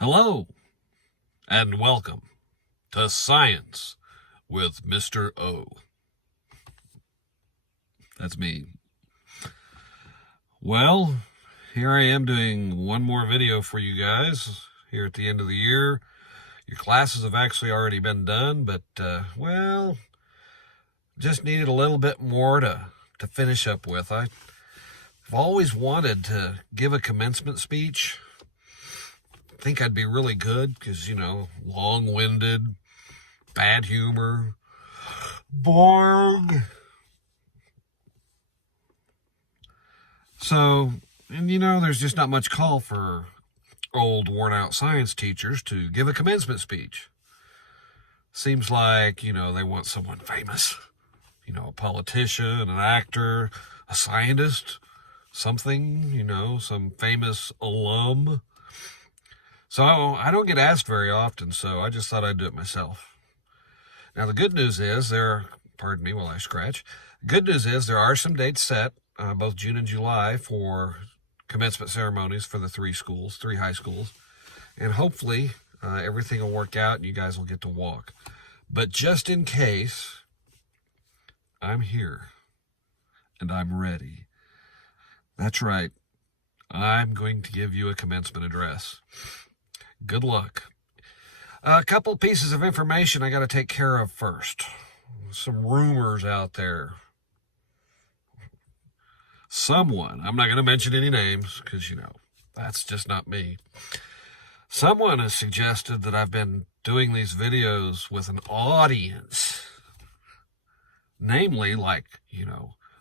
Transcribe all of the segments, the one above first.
Hello, and welcome to Science with Mr. O. That's me. Well, here I am doing one more video for you guys here at the end of the year. Your classes have actually already been done, but, just needed a little bit more to finish up with. I've always wanted to give a commencement speech. I think I'd be really good because, long-winded, bad humor, boring. So, and there's just not much call for old, worn-out science teachers to give a commencement speech. Seems like, they want someone famous. A politician, an actor, a scientist, something, some famous alum. So I don't get asked very often, so I just thought I'd do it myself. Now, the good news is pardon me while I scratch. Good news is there are some dates set, both June and July, for commencement ceremonies for the three high schools. And hopefully everything will work out and you guys will get to walk. But just in case, I'm here and I'm ready. That's right. I'm going to give you a commencement address. Good luck. A couple pieces of information I got to take care of first. Some rumors out there. Someone, I'm not going to mention any names because, that's just not me. Someone has suggested that I've been doing these videos with an audience. Namely, like,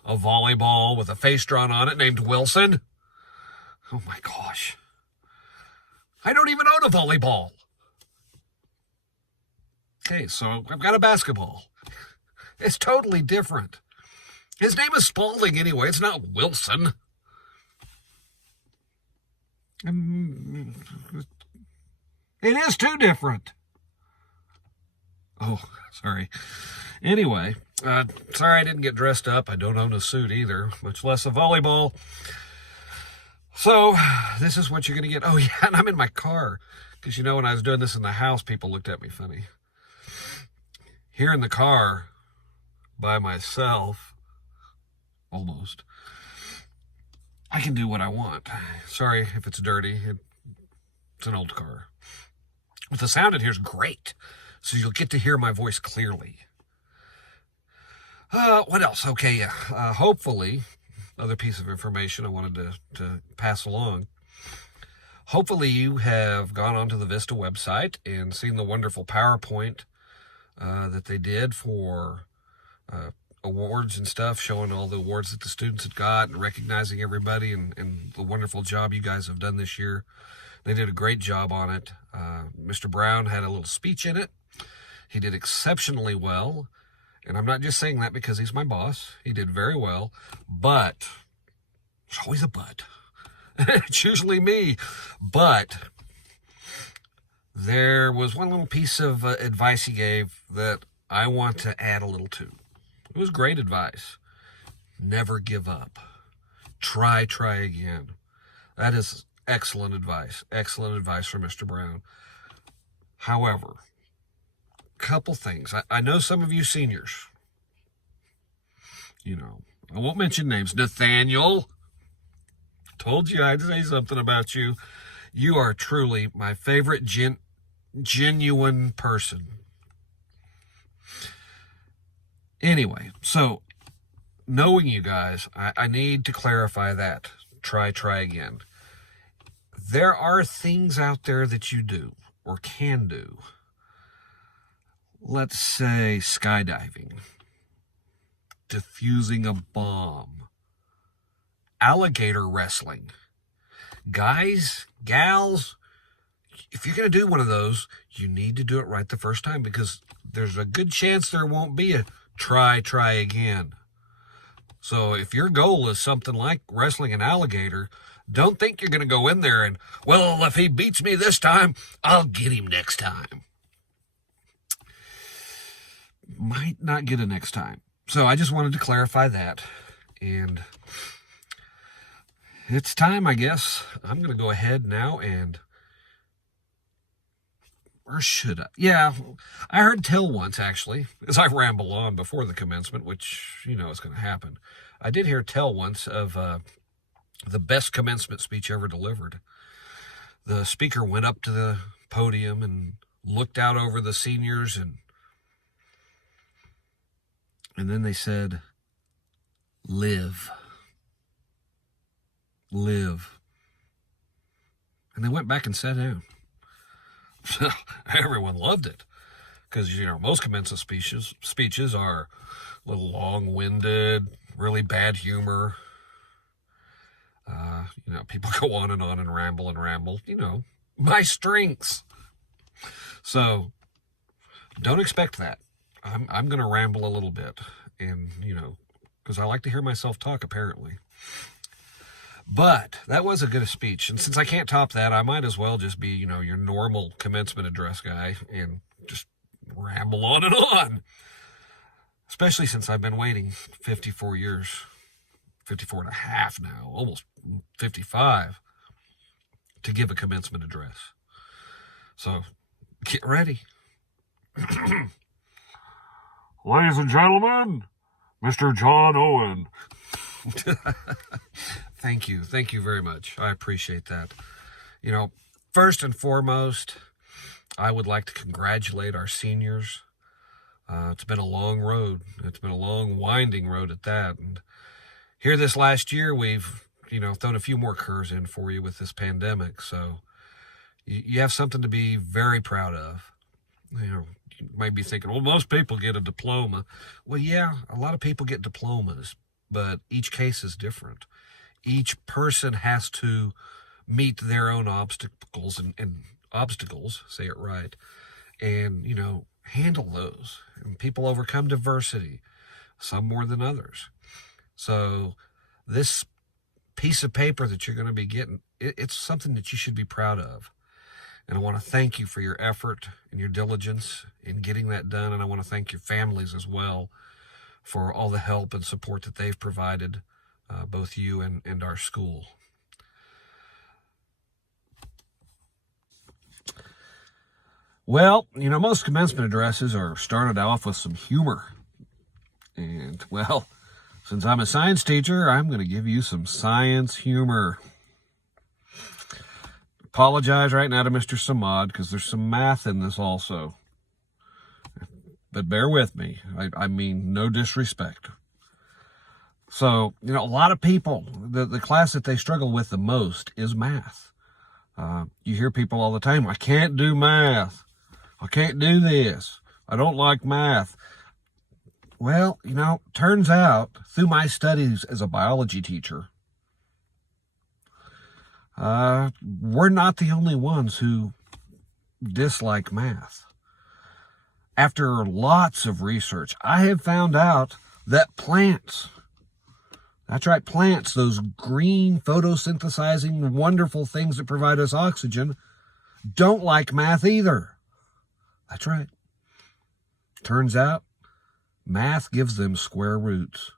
a volleyball with a face drawn on it named Wilson. Oh my gosh. I don't even own a volleyball. Okay, so I've got a basketball. It's totally different. His name is Spalding anyway. It's not Wilson. It is too different. Oh, sorry. Anyway, sorry I didn't get dressed up. I don't own a suit either, much less a volleyball. So, this is what you're going to get. Oh, yeah, and I'm in my car. Because, when I was doing this in the house, people looked at me funny. Here in the car, by myself, almost, I can do what I want. Sorry if it's dirty. It's an old car. But the sound in here is great. So you'll get to hear my voice clearly. What else? Okay, hopefully, another piece of information I wanted to pass along. Hopefully you have gone onto the Vista website and seen the wonderful PowerPoint that they did for awards and stuff, showing all the awards that the students had got and recognizing everybody and the wonderful job you guys have done this year. They did a great job on it. Mr. Brown had a little speech in it. He did exceptionally well. And I'm not just saying that because he's my boss. He did very well. But, there's always a but. It's usually me. But, there was one little piece of advice he gave that I want to add a little to. It was great advice. Never give up. Try again. That is excellent advice. Excellent advice from Mr. Brown. However, couple things. I know some of you seniors, I won't mention names. Nathaniel, told you I'd say something about you. You are truly my favorite genuine person. Anyway, so knowing you guys, I need to clarify that. Try again. There are things out there that you do or can do. Let's say skydiving, defusing a bomb, alligator wrestling. Guys, gals, if you're going to do one of those, you need to do it right the first time because there's a good chance there won't be a try again. So if your goal is something like wrestling an alligator, don't think you're going to go in there and, well, if he beats me this time, I'll get him next time. Might not get it next time. So I just wanted to clarify that. And it's time, I guess. I'm going to go ahead now and Or should I? Yeah, I heard tell once, actually, as I ramble on before the commencement, which, is going to happen. I did hear tell once of the best commencement speech ever delivered. The speaker went up to the podium and looked out over the seniors, and then they said, live. Live. And they went back and sat down. Everyone loved it because, most commencement speeches are a little long-winded, really bad humor. People go on and ramble, my strengths. So don't expect that. I'm going to ramble a little bit, and, because I like to hear myself talk, apparently. But that was a good speech. And since I can't top that, I might as well just be, your normal commencement address guy and just ramble on and on. Especially since I've been waiting 54 years, 54 and a half now, almost 55, to give a commencement address. So get ready. Ladies and gentlemen, Mr. John Owen. Thank you. Thank you very much. I appreciate that. First and foremost, I would like to congratulate our seniors. It's been a long road. It's been a long, winding road at that. And here this last year, we've, thrown a few more curves in for you with this pandemic. So you have something to be very proud of. You might be thinking, well, most people get a diploma. Well, yeah, a lot of people get diplomas, but each case is different. Each person has to meet their own obstacles and obstacles, say it right, and, handle those. And people overcome diversity, some more than others. So this piece of paper that you're going to be getting, it's something that you should be proud of. And I want to thank you for your effort and your diligence in getting that done. And I want to thank your families as well for all the help and support that they've provided, both you and our school. Well, most commencement addresses are started off with some humor. And, well, since I'm a science teacher, I'm going to give you some science humor. Apologize right now to Mr. Samad because there's some math in this also. But bear with me. I mean no disrespect. So, a lot of people, the class that they struggle with the most is math. You hear people all the time, I can't do math. I can't do this. I don't like math. Well, turns out through my studies as a biology teacher, we're not the only ones who dislike math. After lots of research, I have found out that plants, that's right, plants, those green photosynthesizing wonderful things that provide us oxygen, don't like math either. That's right. Turns out, math gives them square roots.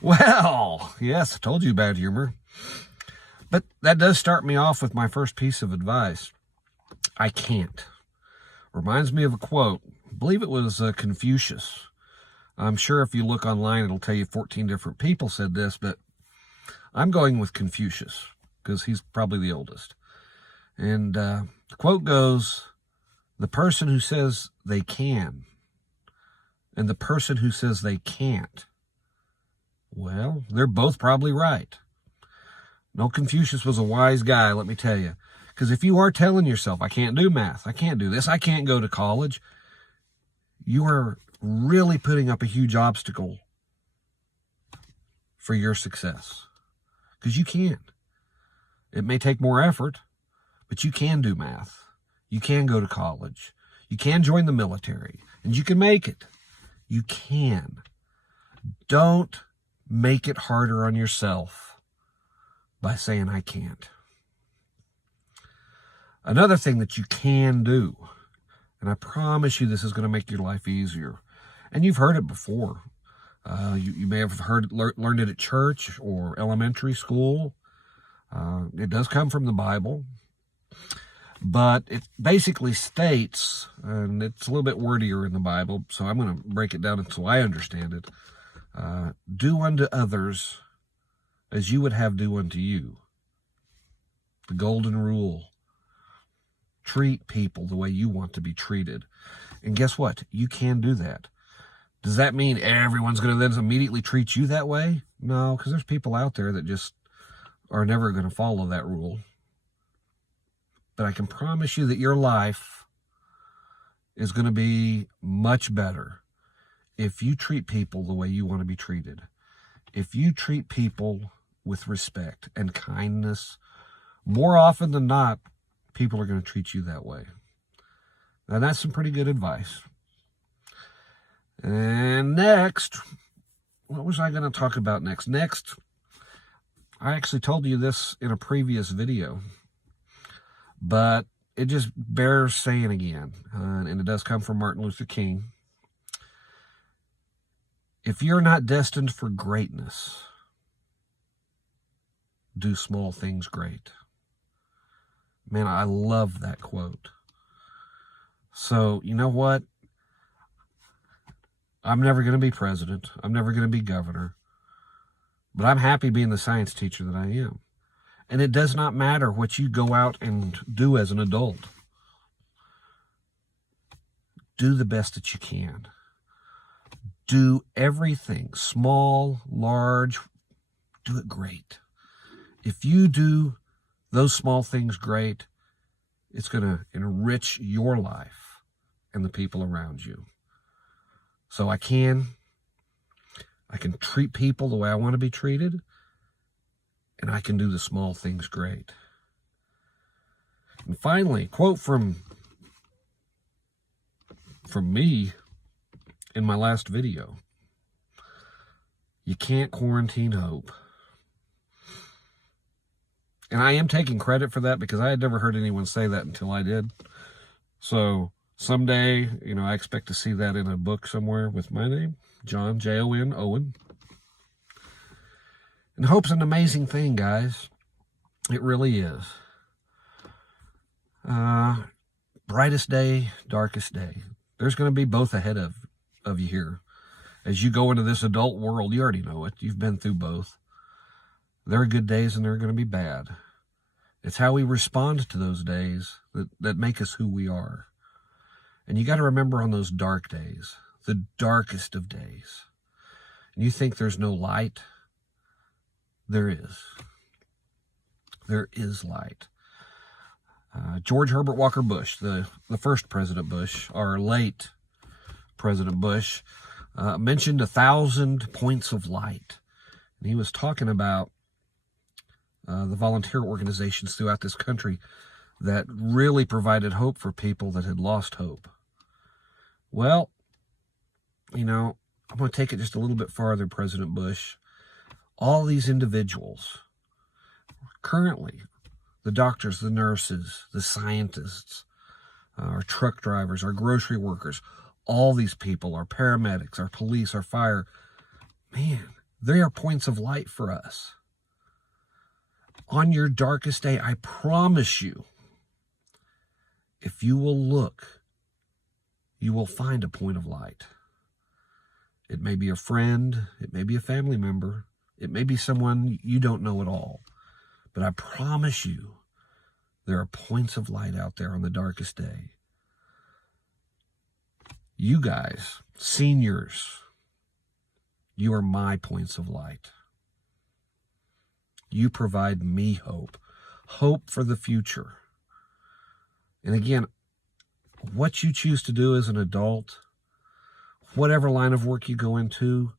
Well, yes, I told you bad humor. But that does start me off with my first piece of advice. I can't. Reminds me of a quote. I believe it was Confucius. I'm sure if you look online, it'll tell you 14 different people said this, but I'm going with Confucius because he's probably the oldest. And the quote goes, the person who says they can and the person who says they can't, well, they're both probably right. No, Confucius was a wise guy, let me tell you. Because if you are telling yourself, I can't do math, I can't do this, I can't go to college, you are really putting up a huge obstacle for your success. Because you can. It may take more effort, but you can do math. You can go to college. You can join the military. And you can make it. You can. Don't make it harder on yourself by saying I can't. Another thing that you can do, and I promise you this is going to make your life easier, and you've heard it before. You may have learned it at church or elementary school. It does come from the Bible, but it basically states, and it's a little bit wordier in the Bible, so I'm going to break it down until I understand it. Do unto others as you would have do unto you. The golden rule. Treat people the way you want to be treated. And guess what? You can do that. Does that mean everyone's going to then immediately treat you that way? No, because there's people out there that just are never going to follow that rule. But I can promise you that your life is going to be much better if you treat people the way you want to be treated. If you treat people with respect and kindness, more often than not, people are going to treat you that way. Now, that's some pretty good advice. And next, what was I going to talk about next? Next, I actually told you this in a previous video, but it just bears saying again, and it does come from Martin Luther King. If you're not destined for greatness, do small things great. Man, I love that quote. So, you know what? I'm never going to be president. I'm never going to be governor. But I'm happy being the science teacher that I am. And it does not matter what you go out and do as an adult. Do the best that you can. Do everything, small, large, do it great. If you do those small things great, it's going to enrich your life and the people around you. So I can treat people the way I want to be treated, and I can do the small things great. And finally, quote from me in my last video. You can't quarantine hope. And I am taking credit for that because I had never heard anyone say that until I did. So someday, I expect to see that in a book somewhere with my name, John, Jon, Owen. And hope's an amazing thing, guys. It really is. Brightest day, darkest day. There's going to be both ahead of you here. As you go into this adult world, you already know it. You've been through both. There are good days and there are going to be bad. It's how we respond to those days that make us who we are. And you got to remember on those dark days, the darkest of days, and you think there's no light, there is. There is light. George Herbert Walker Bush, the first President Bush, our late President Bush, mentioned 1,000 points of light. And he was talking about the volunteer organizations throughout this country that really provided hope for people that had lost hope. Well, I'm going to take it just a little bit farther, President Bush. All these individuals, currently, the doctors, the nurses, the scientists, our truck drivers, our grocery workers, all these people, our paramedics, our police, our fire, man, they are points of light for us. On your darkest day, I promise you, if you will look, you will find a point of light. It may be a friend, it may be a family member, it may be someone you don't know at all. But I promise you, there are points of light out there on the darkest day. You guys, seniors, you are my points of light. You provide me hope. Hope for the future. And again, what you choose to do as an adult, whatever line of work you go into,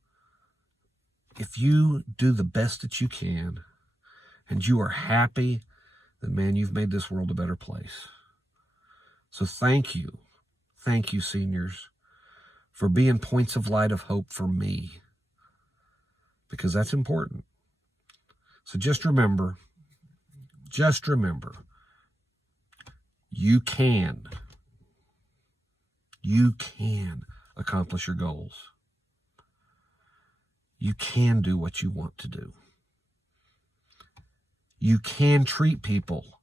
if you do the best that you can, and you are happy, then man, you've made this world a better place. So thank you, seniors, for being points of light of hope for me, because that's important. So just remember, you can accomplish your goals. You can do what you want to do. You can treat people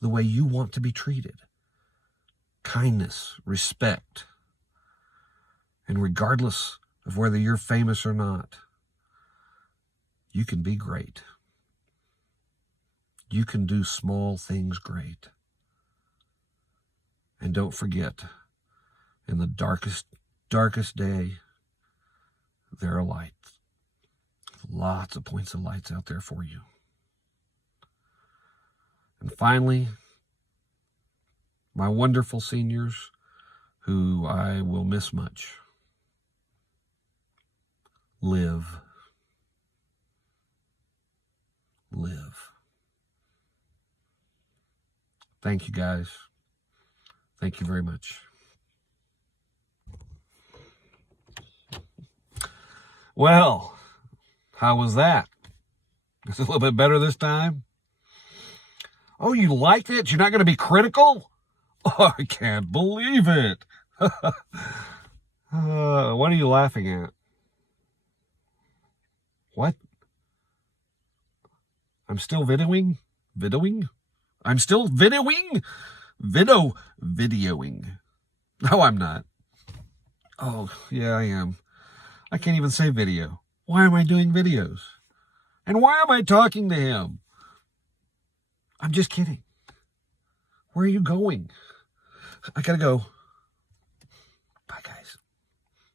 the way you want to be treated. Kindness, respect. And regardless of whether you're famous or not, you can be great. You can do small things great. And don't forget, in the darkest day, there are lights. Lots of points of lights out there for you. And finally, my wonderful seniors, who I will miss much, live. Live. Thank you, guys. Thank you very much. Well, how was that? Is it a little bit better this time? Oh, you liked it? You're not going to be critical? Oh, I can't believe it. What are you laughing at? What? I'm still videoing? Videoing? I'm still videoing? Videoing. No, I'm not. Oh, yeah, I am. I can't even say video. Why am I doing videos? And why am I talking to him? I'm just kidding. Where are you going? I gotta go. Bye, guys.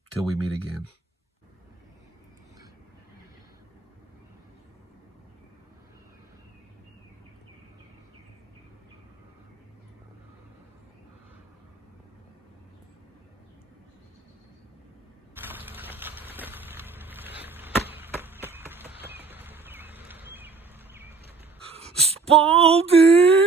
Till we meet again. Spalding!